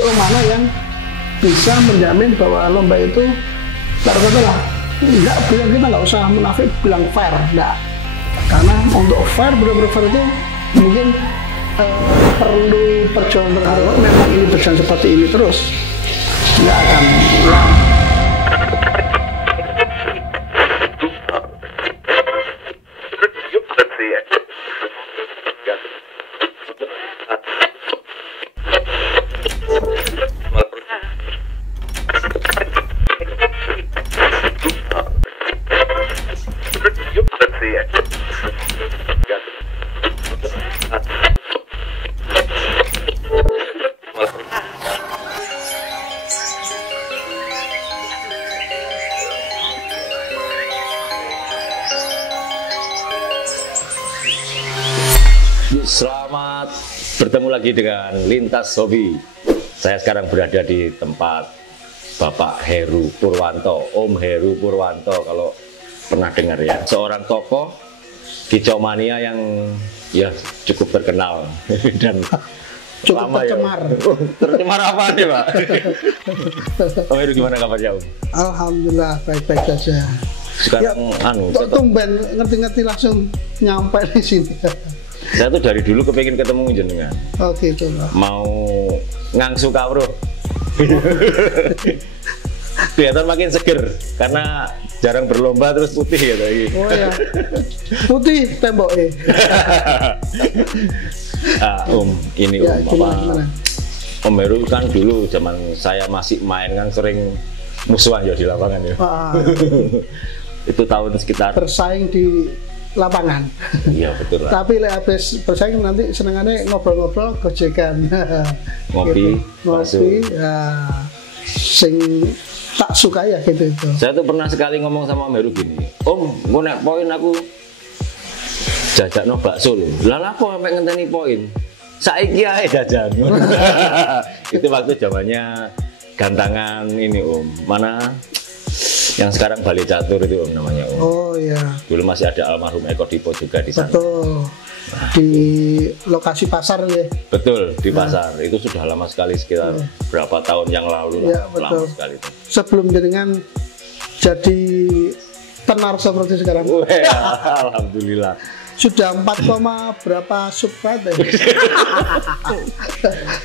mana yang bisa menjamin bahwa lomba itu katakanlah enggak, bilang kita nggak usah munafik bilang fair, enggak. Karena untuk fair, benar-benar fair itu mungkin perlu perjuangan terhadap memang ini berjalan seperti ini terus nggak akan hilang. Selamat bertemu lagi dengan Lintas Hobi. Saya sekarang berada di tempat Bapak Heru Purwanto, Om Heru Purwanto kalau pernah dengar ya. Seorang tokoh kicau mania yang ya cukup terkenal dan cukup tercemar. Ya. Tercemar apa nih Pak? Om Heru gimana kabarnya Om? Alhamdulillah baik-baik saja. Sekarang ya, tumben ngerti-ngerti langsung nyampe di sini. Saya tuh dari dulu kepengen ketemu jenengan. Oh gitu loh. Mau ngangsu kawruh. Kelihatan makin seger karena jarang berlomba terus putih ya tadi. Oh ya. Putih temboknya. Ini ya, gimana? Om Heru kan dulu zaman saya masih main kan sering musuhan ya di lapangan ya. Itu tahun sekitar bersaing di lapangan. Iya betul lah. Tapi habis bersaing nanti senengannya ngobrol-ngobrol gojekan. Ngopi, gitu. Ngopi, ya, sing tak suka ya gitu itu. Saya tuh pernah sekali ngomong sama Om Heru gini, Om, gue naik poin aku jajak no bakso loh. Lah apa sampai ngenteni poin? Saiki ae jajan. Itu waktu zamannya gantangan ini Om. Mana yang sekarang Bali Catur itu Om namanya Om. Oh iya. Dulu masih ada almarhum Eko Dipo juga di sana. Betul. Di lokasi pasar ya. Betul di pasar. Itu sudah lama sekali sekitar berapa tahun yang lalu lah. Ya, lama sekali itu. Sebelum jenengan jadi tenar seperti sekarang. Alhamdulillah. Sudah 4, berapa subscribe ya?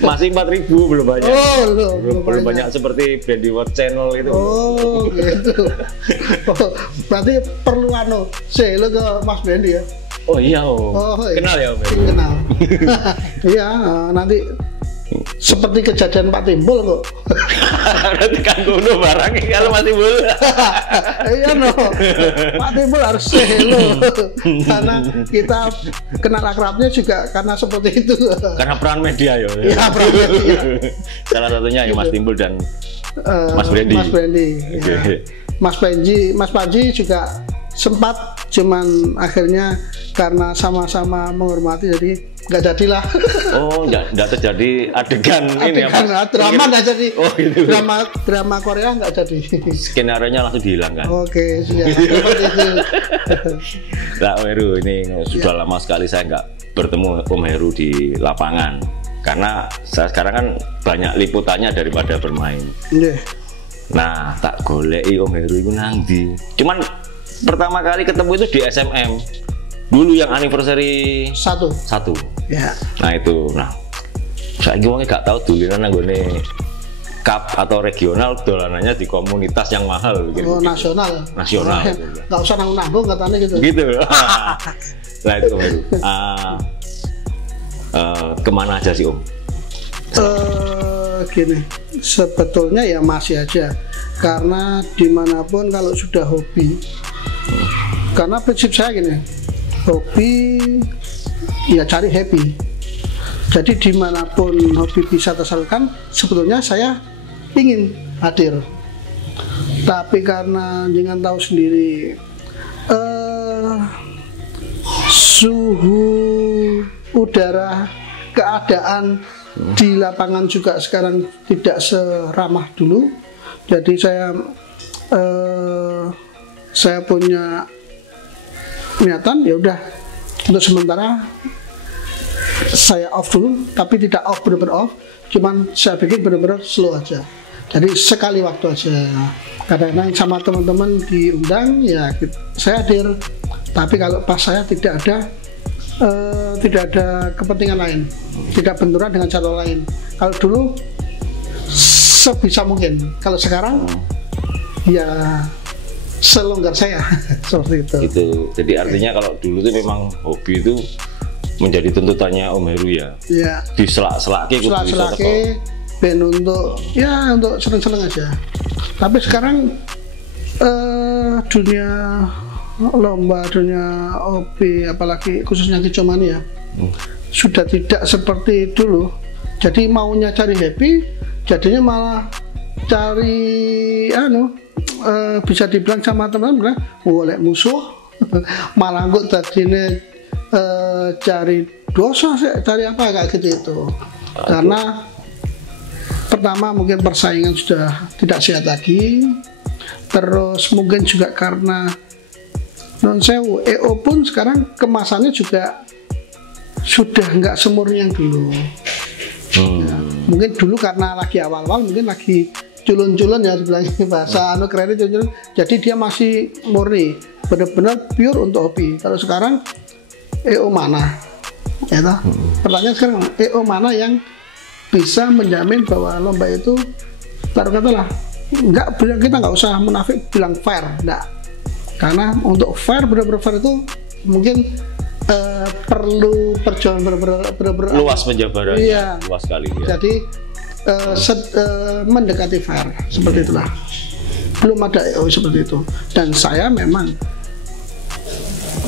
Masih 4.000 belum banyak. Oh, belum banyak seperti Brandy World Channel itu. Oh, gitu. Oh, berarti perlu lo ke Mas Brandy ya? Oh iya Om. Oh, iya. Kenal ya Om? Kenal. Iya, nanti seperti kejadian Pak Timbul kok. Berarti kan kuno barangnya kalau Pak Timbul. Iya no, Pak Timbul harus hello. Karena kita kenal akrabnya juga karena seperti itu. Karena peran media ya. Iya peran media. Salah satunya ya Mas Timbul dan Mas Brandy. Mas Brandy. Okay. Ya. Mas Panji juga sempat, cuman akhirnya karena sama-sama menghormati jadi nggak jadilah. Oh, nggak terjadi adegan ini apa? Drama nggak jadi. Oh, gitu. Drama Korea nggak jadi. Skenario-nya langsung dihilangkan. Oke, siap. Seperti itu. Nah, Om Heru ini sudah lama sekali saya nggak bertemu Om Heru di lapangan karena saya sekarang kan banyak liputannya daripada bermain. Yeah. Nah, tak goleki Om Heru itu nangdi. Cuman pertama kali ketemu itu di SMM. Dulu yang anniversary satu. Ya. Nah itu, saya wongnya gak tahu duluan nanggone cup atau regional dolanannya di komunitas yang mahal gitu. Oh, nasional. Nasional. Gak usah nanggung katanya gitu. Gitu. Nah itu Om Heru. Kemana aja sih Om? Gini, sebetulnya ya masih aja. Karena dimanapun kalau sudah hobi, karena prinsip saya gini, hobi ya cari happy. Jadi dimanapun hobi bisa tersalurkan, sebetulnya saya ingin hadir. Tapi karena jangan tahu sendiri, suhu udara, keadaan di lapangan juga sekarang tidak seramah dulu. Jadi saya punya niatan ya udah untuk sementara saya off dulu, tapi tidak off benar-benar off, cuman saya bikin benar-benar slow aja. Jadi sekali waktu aja. Kadang-kadang sama teman-teman diundang ya saya hadir. Tapi kalau pas saya tidak ada kepentingan lain, tidak benturan dengan jadwal lain. Kalau dulu sebisa mungkin. Kalau sekarang ya selonggar saya seperti itu. Gitu. Jadi artinya kalau dulu itu memang hobi itu menjadi tuntutannya Om Heru ya. Iya. Di selak-selake ben untuk seneng-seneng aja. Tapi sekarang dunia lomba, dunia hobi, apalagi khususnya kicomania sudah tidak seperti dulu. Jadi maunya cari happy, jadinya malah cari bisa dibilang sama teman-teman boleh musuh malah gue tadinya cari dosa sih, cari apa kayak gitu itu. Karena pertama mungkin persaingan sudah tidak sehat lagi, terus mungkin juga karena non sewu EO pun sekarang kemasannya juga sudah nggak semurni yang dulu. Ya, mungkin dulu karena lagi awal-awal mungkin lagi culun-culun ya dibilangnya bahasa kredit culun, jadi dia masih murni benar-benar pure untuk hobi. Kalau sekarang EO mana ya toh? Pertanyaan sekarang EO mana yang bisa menjamin bahwa lomba itu taruh katalah kita nggak usah munafik bilang fair, enggak. Karena untuk fair benar-benar fair itu mungkin perlu perjuangan benar-benar luas penjabarannya, iya. Luas sekali ya. Jadi mendekati fair seperti itulah. Belum ada EO seperti itu. Dan saya memang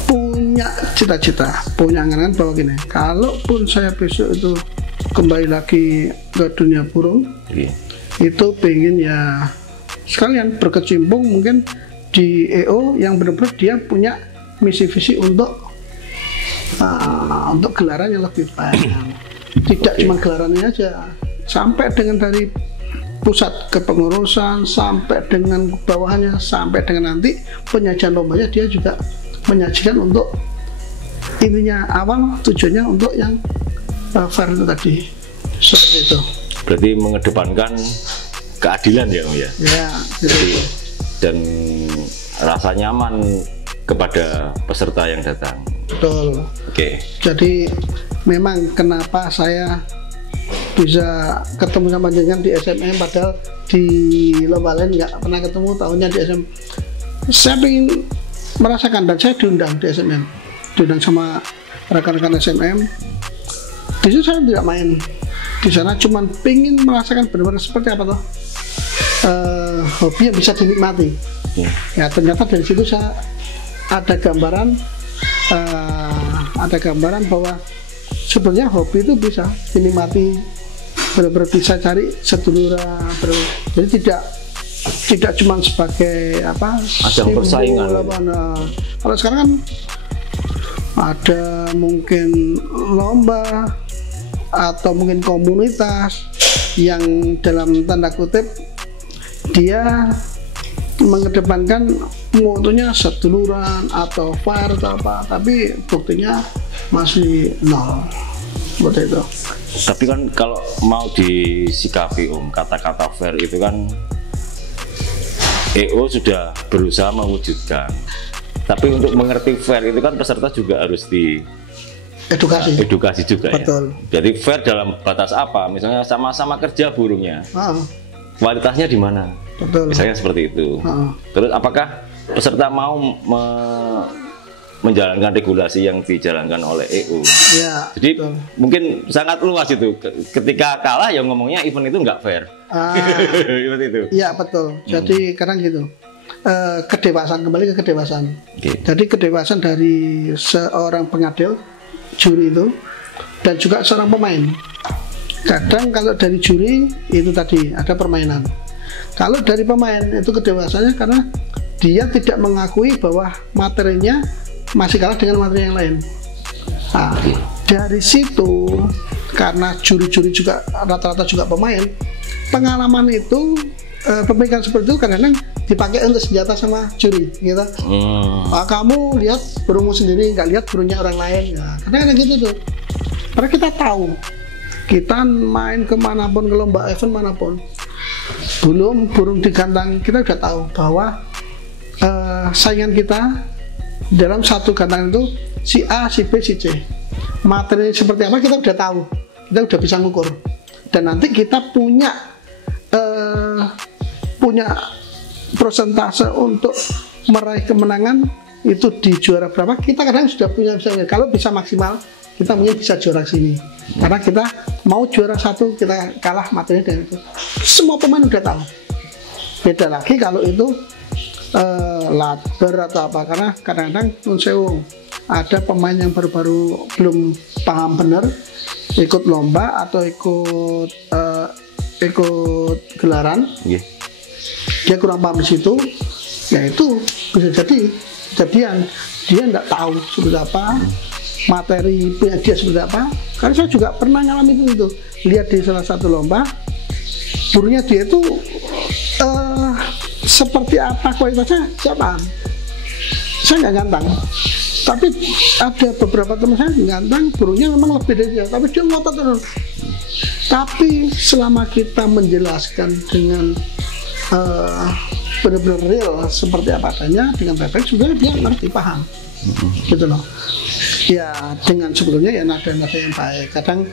punya cita-cita, punya angan bahwa gini, kalaupun saya besok itu kembali lagi ke dunia burung, itu pengen ya sekalian berkecimpung mungkin di EO yang benar-benar dia punya misi visi untuk gelaran yang lebih baik. Tidak cuma gelarannya aja, sampai dengan dari pusat kepengurusan sampai dengan bawahannya, sampai dengan nanti penyajian lombanya dia juga menyajikan untuk intinya awal tujuannya untuk yang fair itu tadi, seperti itu. Berarti mengedepankan keadilan ya Om ya? Ya, gitu. Dan rasa nyaman kepada peserta yang datang. Betul. Oke. Jadi memang kenapa saya bisa ketemu sama jenengan di SMM padahal di lomba lain nggak pernah ketemu, tahunnya di SMM. Saya ingin merasakan dan saya diundang di SMM, diundang sama rekan-rekan SMM. Di situ saya tidak main di sana, cuman pengen merasakan benar-benar seperti apa toh hobi yang bisa dinikmati. Ya ternyata dari situ saya ada gambaran bahwa sebenarnya hobi itu bisa dinikmati, benar-benar bisa cari seduluran, jadi tidak cuma sebagai ajang persaingan. Kalau sekarang kan ada mungkin lomba atau mungkin komunitas yang dalam tanda kutip dia mengedepankan mutunya seduluran atau fair atau apa, tapi buktinya masih nol seperti itu. Tapi kan kalau mau disikapi Om, kata-kata fair itu kan EO sudah berusaha mewujudkan, tapi untuk mengerti fair itu kan peserta juga harus edukasi juga. Betul. Ya. Jadi fair dalam batas apa? Misalnya sama-sama kerja burungnya, kualitasnya di mana? Betul. Misalnya seperti itu. Terus apakah peserta mau menjalankan regulasi yang dijalankan oleh EO? Ya, jadi betul. Mungkin sangat luas itu. Ketika kalah ya ngomongnya event itu nggak fair. Seperti itu. Iya betul. Jadi kadang gitu. Kedewasaan, kembali ke kedewasaan. Okay. Jadi kedewasaan dari seorang pengadil juri itu dan juga seorang pemain. Kadang kalau dari juri itu tadi ada permainan. Kalau dari pemain itu kedewasaannya karena dia tidak mengakui bahwa materinya masih kalah dengan materi yang lain. Nah, dari situ karena juri-juri juga rata-rata juga pemain, pengalaman itu pemikiran seperti itu kadang-kadang dipakai untuk senjata sama juri gitu. Kamu lihat burungmu sendiri, nggak lihat burungnya orang lain. Nah, kadang-kadang gitu tuh. Karena kita tahu kita main kemanapun, ke lomba event manapun, belum burung di kandang kita udah tahu bahwa saingan kita dalam satu kandang itu si A, si B, si C. Materi seperti apa kita udah tahu, kita udah bisa ngukur. Dan nanti kita punya persentase untuk meraih kemenangan itu di juara berapa. Kita kadang sudah punya, kalau bisa maksimal kita punya bisa juara sini. Karena kita mau juara satu, kita kalah materi dengan itu. Semua pemain udah tahu. Beda lagi kalau itu laber atau apa, karena kadang-kadang ada pemain yang baru-baru belum paham benar, ikut lomba atau ikut gelaran, dia kurang paham di situ, ya itu bisa jadi kejadian dia nggak tahu seperti apa materi punya dia seperti apa. Karena saya juga pernah ngalamin itu, lihat di salah satu lomba burungnya dia itu seperti apa kualitasnya saya paham, saya nggak gantang, tapi ada beberapa teman saya gantang burungnya memang lebih dari dia, tapi dia ngotot terus. Tapi selama kita menjelaskan dengan benar-benar real seperti apa adanya dengan baik-baik, sebenarnya dia ngerti, paham, gitu loh. Ya dengan sebetulnya ya nada-nada yang baik. Kadang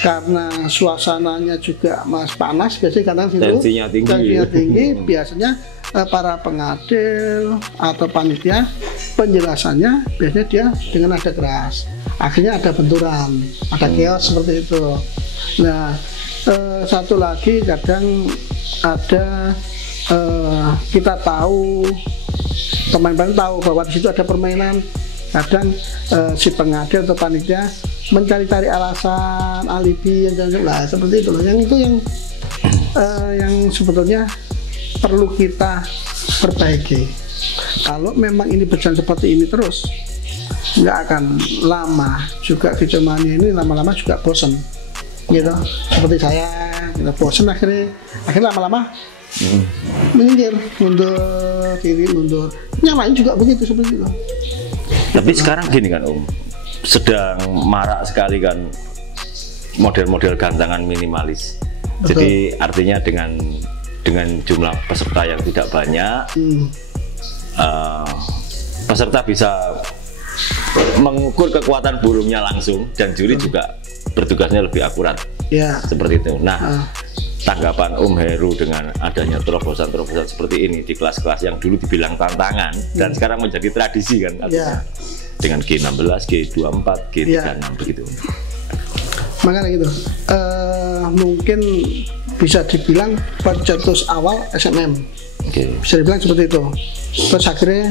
karena suasananya juga panas, biasanya kadang tensinya tinggi, biasanya para pengadil atau panitia penjelasannya biasanya dia dengan nada keras, akhirnya ada benturan, ada chaos seperti itu. Nah satu lagi kadang ada kita tahu, teman-teman tahu bahwa di situ ada permainan, kadang si pengadil atau panitia mencari-cari alasan, alibi yang lah seperti itu loh. Yang itu yang sebetulnya perlu kita perbaiki. Kalau memang ini berjalan seperti ini terus, nggak akan lama juga kecumannya ini, lama-lama juga bosan, gitu. Seperti saya, kita bosan akhirnya lama-lama menyingkir, mundur kiri, mundur. Yang lain juga begitu seperti itu. Tapi sekarang gini kan Om, sedang marak sekali kan model-model gantangan minimalis. Betul. Jadi artinya dengan jumlah peserta yang tidak banyak, peserta bisa mengukur kekuatan burungnya langsung, dan juri juga bertugasnya lebih akurat, seperti itu. Nah, tanggapan Om Heru dengan adanya terobosan-terobosan seperti ini di kelas-kelas yang dulu dibilang tantangan dan sekarang menjadi tradisi kan, artinya dengan G16, G24, G36 begitu. Makanya gitu, mungkin bisa dibilang pencetus awal SMM, bisa dibilang seperti itu. Terus akhirnya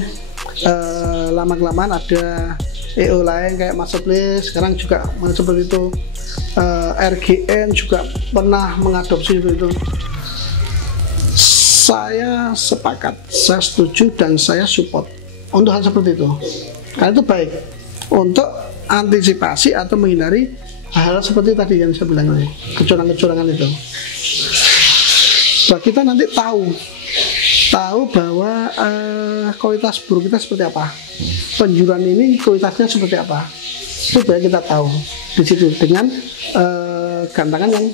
lama-kelamaan ada EO lain kayak Masterplace, sekarang juga seperti itu. RGN juga pernah mengadopsi itu. Saya sepakat, saya setuju dan saya support untuk hal seperti itu, karena itu baik untuk antisipasi atau menghindari hal seperti tadi yang saya bilang, kecurangan-kecurangan itu. Bahwa kita nanti tahu bahwa kualitas burung kita seperti apa, penjuruan ini kualitasnya seperti apa, itu biar kita tahu di situ dengan gantangan yang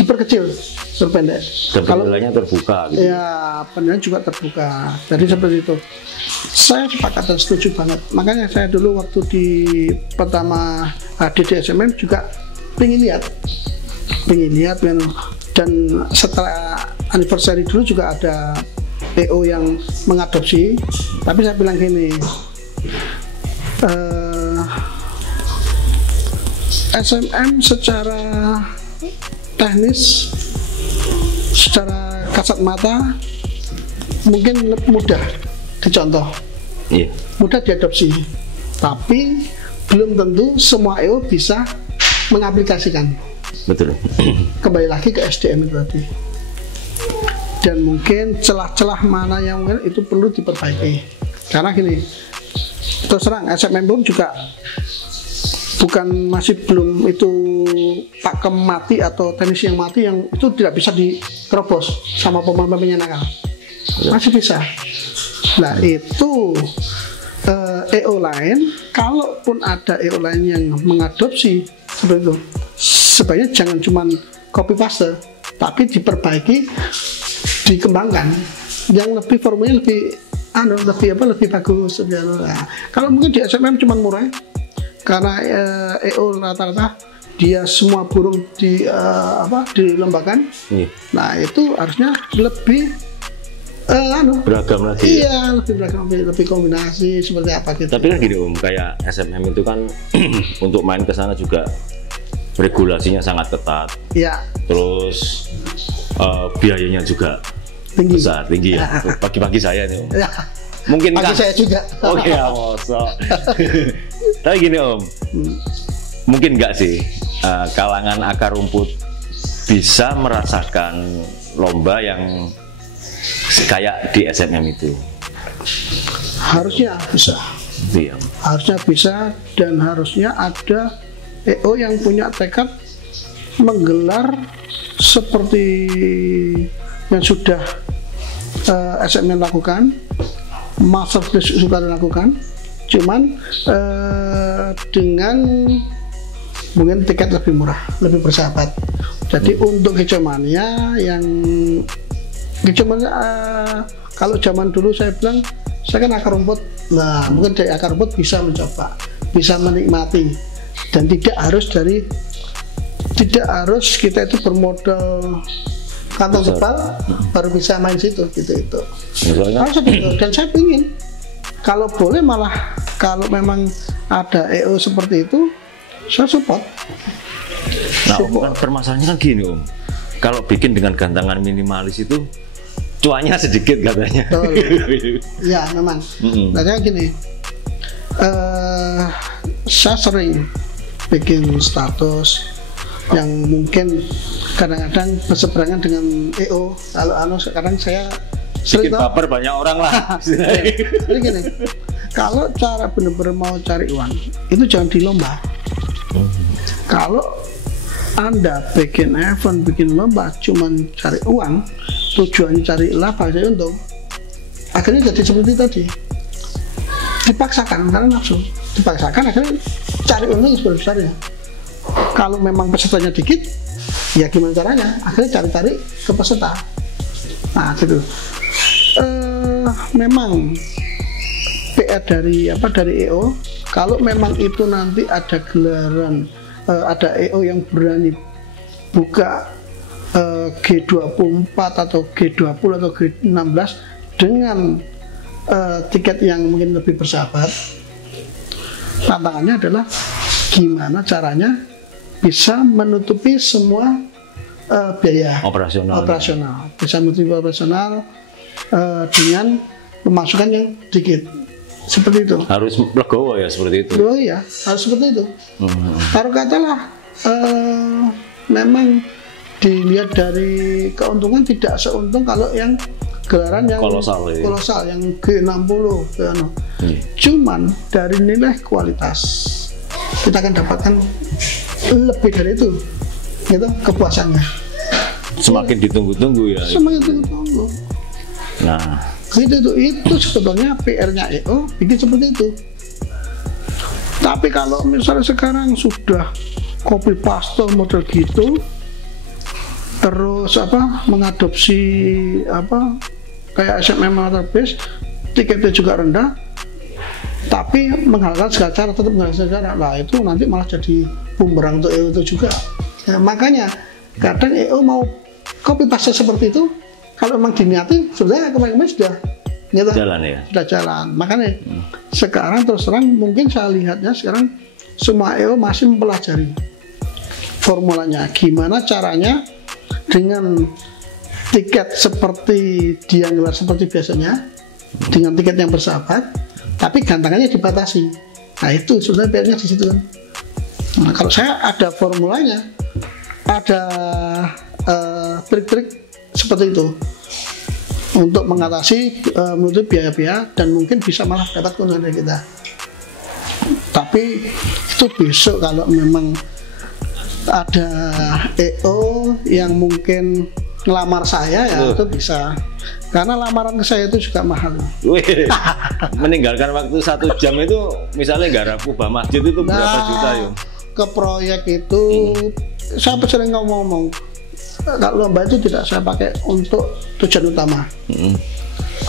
diperkecil, berpendek. Dan penilaiannya terbuka gitu. Ya, penilaian juga terbuka. Jadi seperti itu. Saya sepakat dan setuju banget. Makanya saya dulu waktu di pertama hadir di SMM juga pengen lihat, dan setelah anniversary dulu juga ada PO yang mengadopsi. Tapi saya bilang gini, SMM secara teknis, secara kasat mata mungkin mudah dicontoh, mudah diadopsi, tapi belum tentu semua EO bisa mengaplikasikan. Betul. Kembali lagi ke SDM itu tadi, dan mungkin celah-celah mana yang mungkin itu perlu diperbaiki. Karena gini, terus terang SMM BUM juga masih belum itu pakem mati atau teknisi yang mati yang itu tidak bisa diterobos sama pemain-pemain yang nakal, masih bisa. Nah itu EO lain, kalaupun ada EO lain yang mengadopsi seperti itu, sebaiknya jangan cuman copy paste, tapi diperbaiki, dikembangkan yang lebih formulanya lebih bagus. Nah, kalau mungkin di SMM cuma murah karena EO rata-rata dia semua burung dilembakan. Nah itu harusnya lebih beragam lagi. Iya, lebih beragam, lebih kombinasi seperti apa gitu. Tapi kan gini kayak SMM itu kan untuk main ke sana juga regulasinya sangat ketat. Iya. Terus biayanya juga tinggi ya. Pagi-pagi saya nih. Ya. Mungkin pagi kan. saya juga. Oke, mosok. Tapi gini mungkin nggak sih kalangan akar rumput bisa merasakan lomba yang kayak di SMM itu? Harusnya bisa. Iya. Harusnya bisa, dan harusnya ada EO yang punya tekad menggelar seperti yang sudah SMM lakukan, Masterclass sudah dilakukan, cuman dengan mungkin tiket lebih murah, lebih bersahabat. Jadi untuk hijauannya yang hijauannya kalau zaman dulu saya bilang saya kan akar rumput, nah mungkin dari akar rumput bisa mencoba, bisa menikmati, dan tidak harus kita itu bermodal kantong tebal baru bisa main situ gitu itu. Dan saya ingin kalau boleh malah kalau memang ada EO seperti itu saya support. Nah, permasalahannya kan gini kalau bikin dengan gantangan minimalis itu cuannya sedikit katanya. Ya memang. Katanya gini, saya sering bikin status yang mungkin kadang-kadang berseberangan dengan EO. Kalau sekarang saya bikin baper banyak orang lah. Jadi gini, kalau cara benar-benar mau cari uang itu jangan di lomba. Kalau Anda bikin event, bikin lomba cuman cari uang, tujuannya cari laba, cari untung, akhirnya jadi seperti tadi, dipaksakan karena nafsu, dipaksakan akhirnya cari untung sebesar-besarnya. Kalau memang pesertanya dikit, ya gimana caranya? Akhirnya cari-cari ke peserta. Nah gitu. Memang PR dari EO, kalau memang itu nanti ada gelaran, ada EO yang berani buka G24 atau G20 atau G16 dengan tiket yang mungkin lebih bersahabat, tantangannya adalah gimana caranya bisa menutupi semua biaya operasional. Bisa menutupi operasional dengan pemasukan yang dikit. Seperti itu. Harus legowo ya seperti itu. Oh iya, harus seperti itu. Taruh katalah memang dilihat dari keuntungan tidak seuntung kalau yang gelaran yang kolosal yang G60 cuman dari nilai kualitas kita akan dapatkan lebih dari itu gitu kepuasannya. Semakin ditunggu-tunggu ya. Semakin ditunggu-tunggu. Nah itu sebetulnya PR-nya EO bikin seperti itu. Tapi kalau misalnya sekarang sudah copy paste model gitu, terus mengadopsi kayak SMM atau base, tiketnya juga rendah, tapi menghalalkan segala cara, tetap menghalalkan segala cara, lah itu nanti malah jadi bumerang untuk EO itu juga. Nah, makanya kadang EO mau copy paste seperti itu, kalau memang diniati, sebenarnya kemarin-kemarin sudah jalan ya? Sudah jalan. Makanya sekarang terus terang mungkin saya lihatnya sekarang semua EO masih mempelajari formulanya. Gimana caranya dengan tiket seperti dia ngelar seperti biasanya, dengan tiket yang bersahabat, tapi gantangannya dibatasi. Nah itu sebenarnya PR-nya di situ kan. Nah, kalau saya ada formulanya, ada trik-trik seperti itu untuk mengatasi menutupi biaya-biaya dan mungkin bisa malah dapat keuntungan dari kita. Tapi itu besok kalau memang ada EO yang mungkin ngelamar saya ya itu bisa, karena lamaran ke saya itu juga mahal. Wih, meninggalkan waktu 1 jam itu misalnya garap ubah masjid itu berapa juta ya? Ke proyek itu saya sering ngomong kalau lomba itu tidak saya pakai untuk tujuan utama.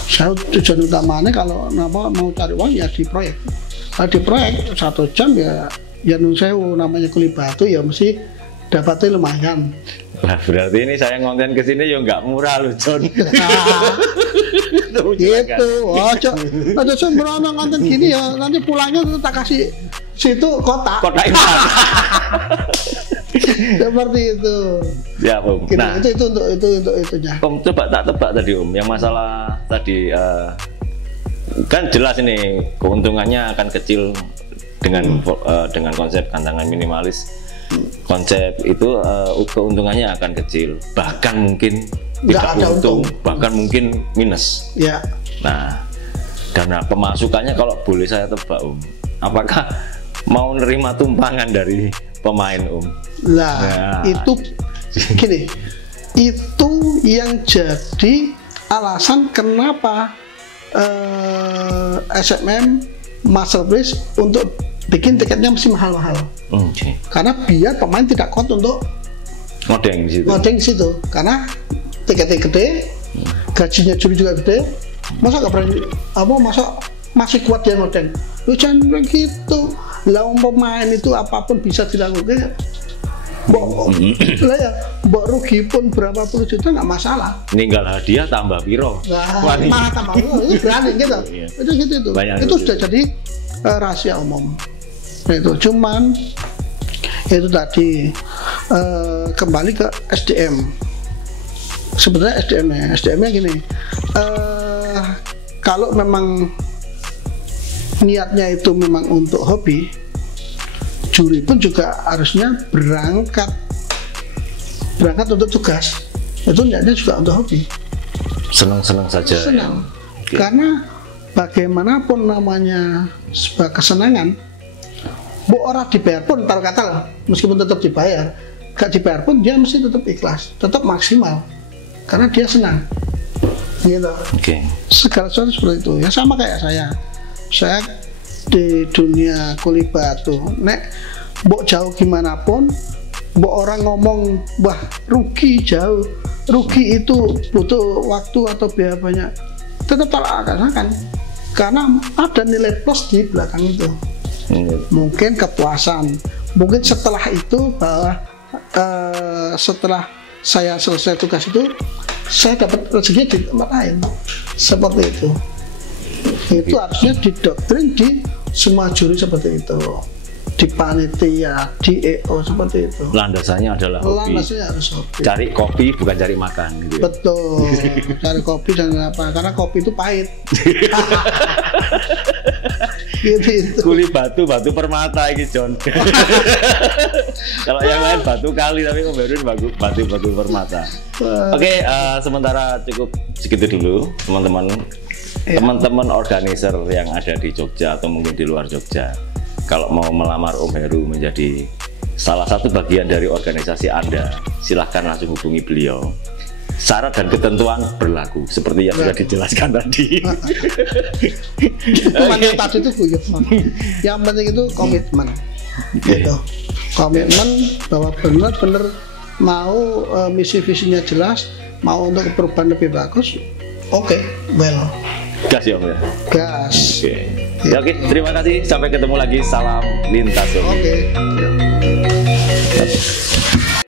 Saya tujuan utamanya kalau mau cari uang ya di proyek. Kalau di proyek 1 jam ya nun sewu, namanya kuli batu ya mesti dapatnya lumayan. Lah berarti ini saya ngonten ke sini ya nggak murah loh, John. Gitu. Ada sembrono ngonten gini ya, nanti pulangnya tak kasih situ kotak. Kotak infak. Seperti itu. Ya, Om. Gitu, Nah, itu untuk itunya. Om, coba tak tebak tadi, Om. Yang masalah tadi kan jelas ini keuntungannya akan kecil dengan konsep kandangan minimalis. Konsep itu keuntungannya akan kecil, bahkan mungkin tidak untung, bahkan mungkin minus. Ya. Nah, karena pemasukannya kalau boleh saya tebak, Om, apakah mau nerima tumpangan dari pemain, Om? Lah, nah, itu gini, itu yang jadi alasan kenapa SMM Masterpiece untuk bikin tiketnya mesti mahal-mahal. Karena biar pemain tidak kuat untuk ngodeng di situ. Karena tiketnya gede, gajinya juri juga gede. Masa nggak berani? Masa masih kuat dia ngodeng? Lu jangan begitu. Lah pemain itu apapun bisa dilakukan. Lah ya, rugi pun berapa puluh juta nggak masalah. Ninggal hadiah tambah piro. Malah tambah piro, itu berani gitu. Itu gitu itu. Itu sudah jadi rahasia umum. Itu cuman itu tadi kembali ke SDM. Sebenarnya SDM-nya gini. Kalau memang niatnya itu memang untuk hobi, juri pun juga harusnya berangkat untuk tugas. Itu niatnya juga untuk hobi. Senang-senang saja. Senang. Karena bagaimanapun namanya sebuah kesenangan, orang dibayar pun taruh kata lah, meskipun tetap dibayar, gak dibayar pun dia mesti tetap ikhlas, tetap maksimal, karena dia senang. Gitu. Segala sesuatu seperti itu. Ya sama kayak saya di dunia kuli batu, nek mbok jauh gimana pun, mbok orang ngomong wah rugi jauh, rugi itu butuh waktu atau biaya banyak, tetap tak akan, karena ada nilai plus di belakang itu. Mungkin kepuasan, mungkin setelah itu bahwa setelah saya selesai tugas itu saya dapat rezeki di tempat lain, seperti itu. Itu harusnya didoktrin di semua juri seperti itu, di panitia, di EO seperti itu. Landasannya adalah hobi. Landasannya harus hobi. Cari kopi bukan cari makan. Gitu. Betul. Cari kopi dan apa? Karena kopi itu pahit. Gitu. Kuli batu permata ini, John. Kalau yang lain batu kali, tapi Om Heru batu permata. Oke, sementara cukup segitu dulu, teman-teman. Teman-teman organizer yang ada di Jogja atau mungkin di luar Jogja, kalau mau melamar Om Heru menjadi salah satu bagian dari organisasi Anda, silahkan langsung hubungi beliau. Syarat dan ketentuan berlaku seperti yang sudah dijelaskan tadi. Yang tadi itu komitmen. Yang penting itu komitmen. Gitu. Komitmen bahwa benar-benar mau misi visinya jelas, mau untuk perubahan lebih bagus. Oke, well. Gas ya Om ya. Gas. Oke. Ya, oke, terima kasih. Sampai ketemu lagi. Salam lintas. Oke.